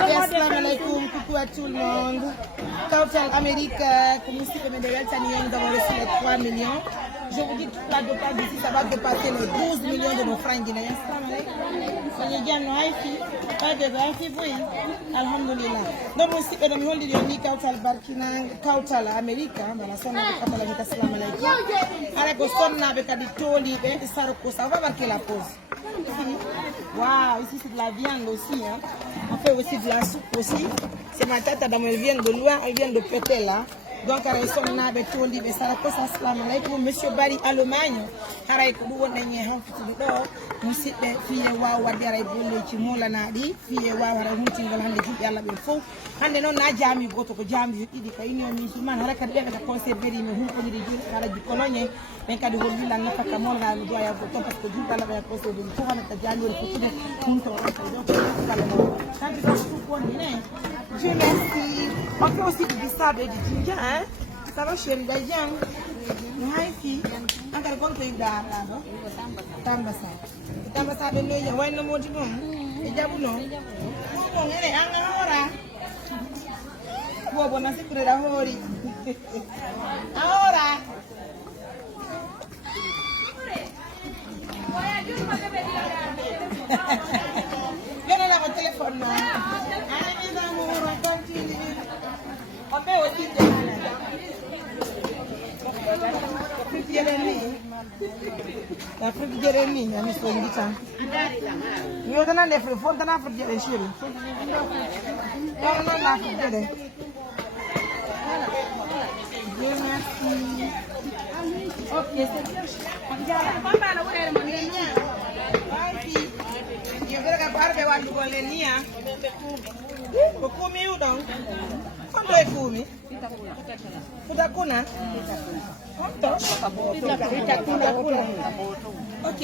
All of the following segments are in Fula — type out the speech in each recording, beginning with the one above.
Assalamu alaikum, coucou à tout le monde. Kautal Amérique, comme vous savez, nous avons reçu les 3 millions. Je vous dis toute la dépense d'ici, ça va dépasser les 12 millions de nos francs guinéens. Alhamdulillah. Donc, aussi, nous avons dit Kautal Barkina, Kautal Amérique, dans la zone de Kautal Amérique, assalamu alaikum. Avec le son, avec la ditoli, ça va marquer la pause. Waouh, ici c'est de la viande aussi. Hein. On fait aussi de la soupe aussi. C'est ma tata, elle vient de loin, elle vient de péter là. Donc, elle est avec tout le monde. Ça la cause, assalamu alaikum. Monsieur Barry Allemagne. Elle est comme vous, on est un petit peu d'or. Nous sommes des filles, waouh, des raibons, qui m'ont la nadi. Filles, waouh, elle est un petit peu de yalla bien fou. Hande non na jami goto ko jami idi ka union musulman hala ka debe ka conserver ni hu ko di jul kala di kolonye ben ka di holli la nafaka mon ga do ya ko parce que jul kala ba conserver ko hana ka jami ko tude mun to do kala mo kan di ko ko ni je merci on fait aussi du bissap et du ginger hein ça va chérie gajan hay fi angar gon ko yuda no tambasa be no ya wayno modi mom e jabu no ko ngere anga ora bobo na sikure da hori ahora viene la teléfono ay mi amor continue on peut aussi la fruit Jeremy ya mi sono dita io non ne frego fonta na fruit Jeremy chérie non la fruit Jeremy merci. Ok, c'est bien. Yo creo que para que vaya con el niña. Kumi udon. ¿Cuánto es kumi? Futakuna. ¿Cuánto? Futakuna. Ok,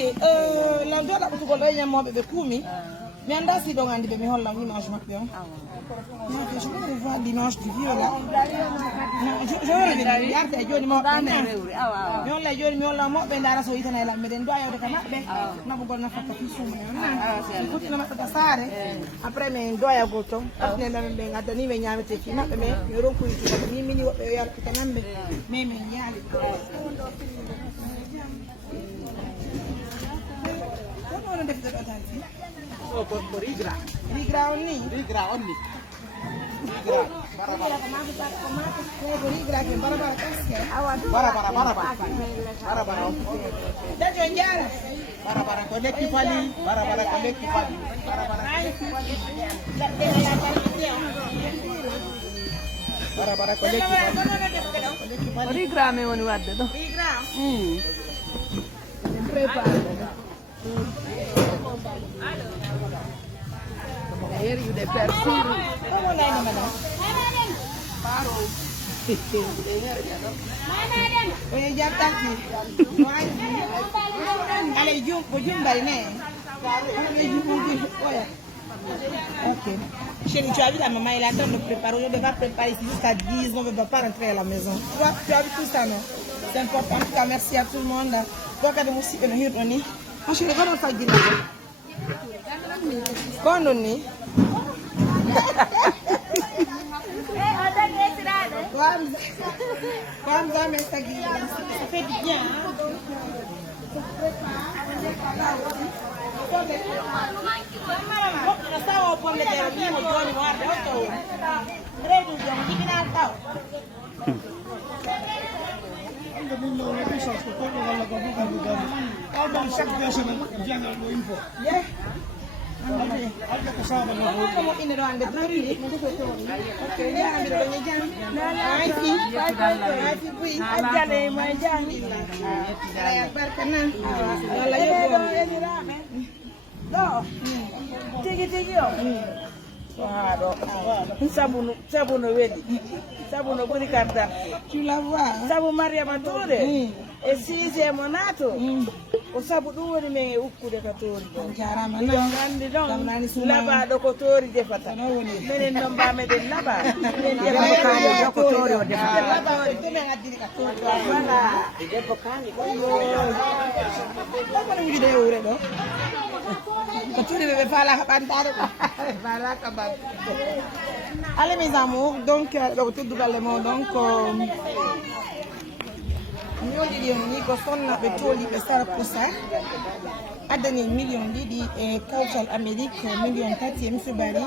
la dola kutukola nyama bebe kumi. Mais on a si donc on dit mais on l'a dimanche matin. Je vais voir dimanche du vieux là. Je vais regarder à Johnny Mo. Mais on l'a Johnny mais on l'a mo ben dara so itana la meden do ayo de kana be. Na bu gonna fakka fi suma na. Kuti na mata sare. Après mais do ayo goto. Après mais be ngata ni me nyamete fi na be me ron ko yiti ni mini wo be yar kanambe. Me me nyali. Ono def do tanti. Oh, por rigra. Rigra only. Rigra only. Rigra. Bara. Rigra ke bara kaske. Bara. Da jonjal. Bara kolekti fali. Bara kolekti fali. Bara kolekti fali. Rigra me woni wadde do. Rigra. Prepara. Here you the person. Como la no madam. Paro. Oye ya taxi. Ale jum bari ne. Ale jum oya. OK. Chérie, tu as vu la maman, elle attend de préparer. On devra préparer ici jusqu'à 10, on ne va pas rentrer à la maison. Tu as vu tout ça, non? C'est important. En tout cas, merci à tout le monde. Donc, à nous aussi, on est. Ah, chérie, comment on fait dire? Bon, on est. Comme ça, ça fait du bien. Chaque personne vient une fois. Como ini doang de turi. Oke, ya ambil banyak jam. Ai fi ajale mo jam. Ya barkana. Wala yo. Do. Tigi yo. Wado. Sabunu wedi. Sabunu buri karta. Tu la vois. Sabu Maria Mature. E si monato. O sabu ɗum woni men e ukkude ka toori jarama non andi ɗon labaɗo ko toori defata minen noon mbameɗen laba minen debbo kani ko toori o defata labaɗo ɗumen addiri ka toori voilà debbo kani ɗono wiide e wure ɗo Que tous les bébés parlent à la allez mes amours, donc le retour du Galemon, donc million di ni ko sonna be toli be sara kusa adani million di et Cultural Amérique million 4e monsieur Bari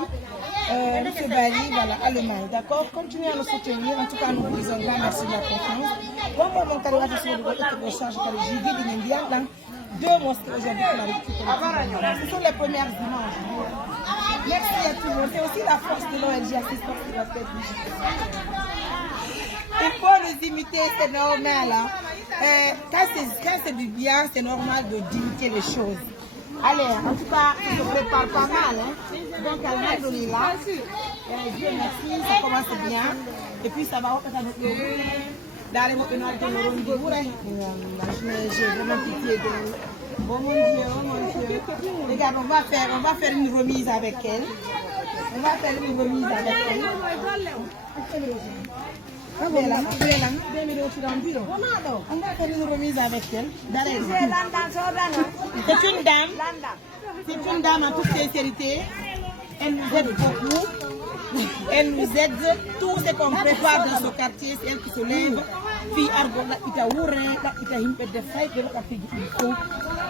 voilà allemand d'accord, continuez à nous soutenir, en tout cas nous vous disons grand merci de la confiance bon mon carré de sur de charge par JV de India dans 2 mois aujourd'hui pour la récupération. Ce sont les premières images. Merci à tout le monde, c'est aussi la force de l'ONG Assistance qui va faire. Il faut les imiter, c'est normal. Hein? Quand c'est du bien, c'est normal d'imiter les choses. Allez, en tout cas, on se prépare pas mal. Hein? Donc, alhamdoulilah. Dieu merci, ça commence bien. Et puis, ça va reprendre notre dans les mots de notre j'ai vraiment pitié de bon mon Dieu. Regarde, on va faire une remise avec elle. On va faire une remise avec elle. On va faire une remise avec elle. C'est une dame en toute sincérité. Elle nous aide beaucoup. Elle nous aide. Tout ce qu'on prépare dans ce quartier, c'est elle qui se lève.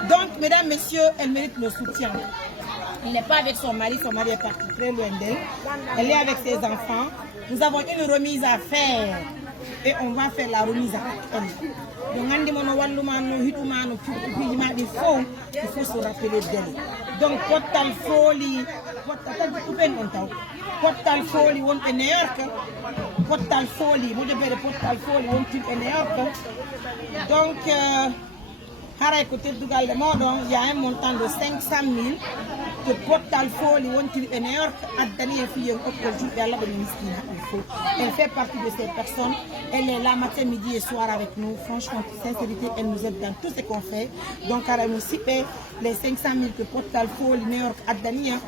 Donc, mesdames, messieurs, elle mérite le soutien. Elle n'est pas avec son mari est parti très loin d'elle. Elle est avec ses enfants. Nous avons une remise à faire et on va faire la remise avec elle. Donc, il faut se rappeler d'elle. Donc, Portal Folie, Portal Folie, on est New York. Portal Folie, vous devez le Portal Folie, on est New York. Donc, il y a un montant de 500 000 que Portal Folie, on est New York. Elle fait partie de ces personnes. Elle est là matin, midi et soir avec nous. Franchement, sincérité, elle nous aide dans tout ce qu'on fait. Donc, les 500 000 que Portal Folie, New York,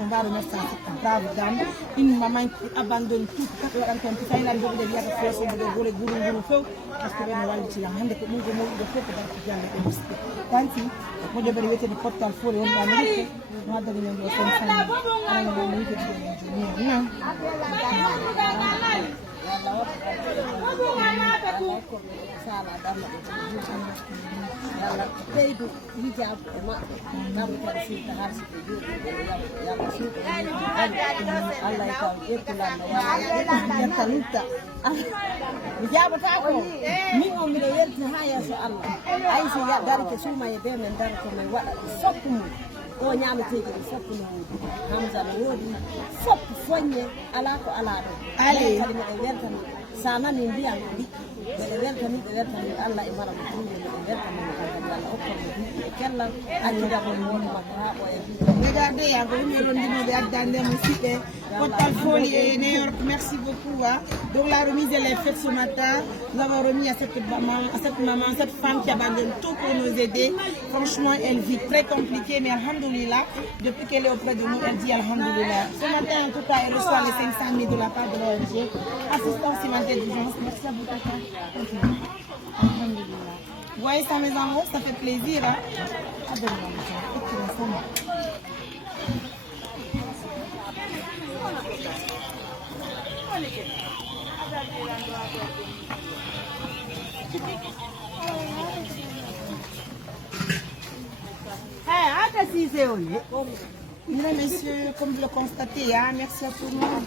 on va remettre ça à cette brave dame. Une maman qui abandonne tout. Parce que o ñameteki ɗum fof no woodi hamsa no woodi fof foññe ala ko ala ɗo kadi miɗe weltani sa nani mbiyan ko liɗɗi mbeɗe weltani Allah e mara mo ɗumde miɗe weltani mo kadi Allah hokkamo duuɓi e kellal accudamo wono makko ha ɓoya regardez ya ko yimɓe rondinoɓe addande musidɓe Portal Folie et New York, merci beaucoup. Hein. Donc la remise elle est faite ce matin. Nous avons remis à cette maman, cette femme qui abandonne tout pour nous aider. Franchement, elle vit très compliquée, mais alhamdoulilah, depuis qu'elle est auprès de nous, elle dit alhamdoulilah. Ce matin, en tout cas, elle reçoit les 500 000 de la part de l'ONG. Assistance humanitaire d'urgence. Merci à vous, papa. Alhamdoulilah. Vous voyez ça, mes amours, ça fait plaisir. Hein? Mesdames, messieurs, comme vous le constatez, hein, merci à tout le monde.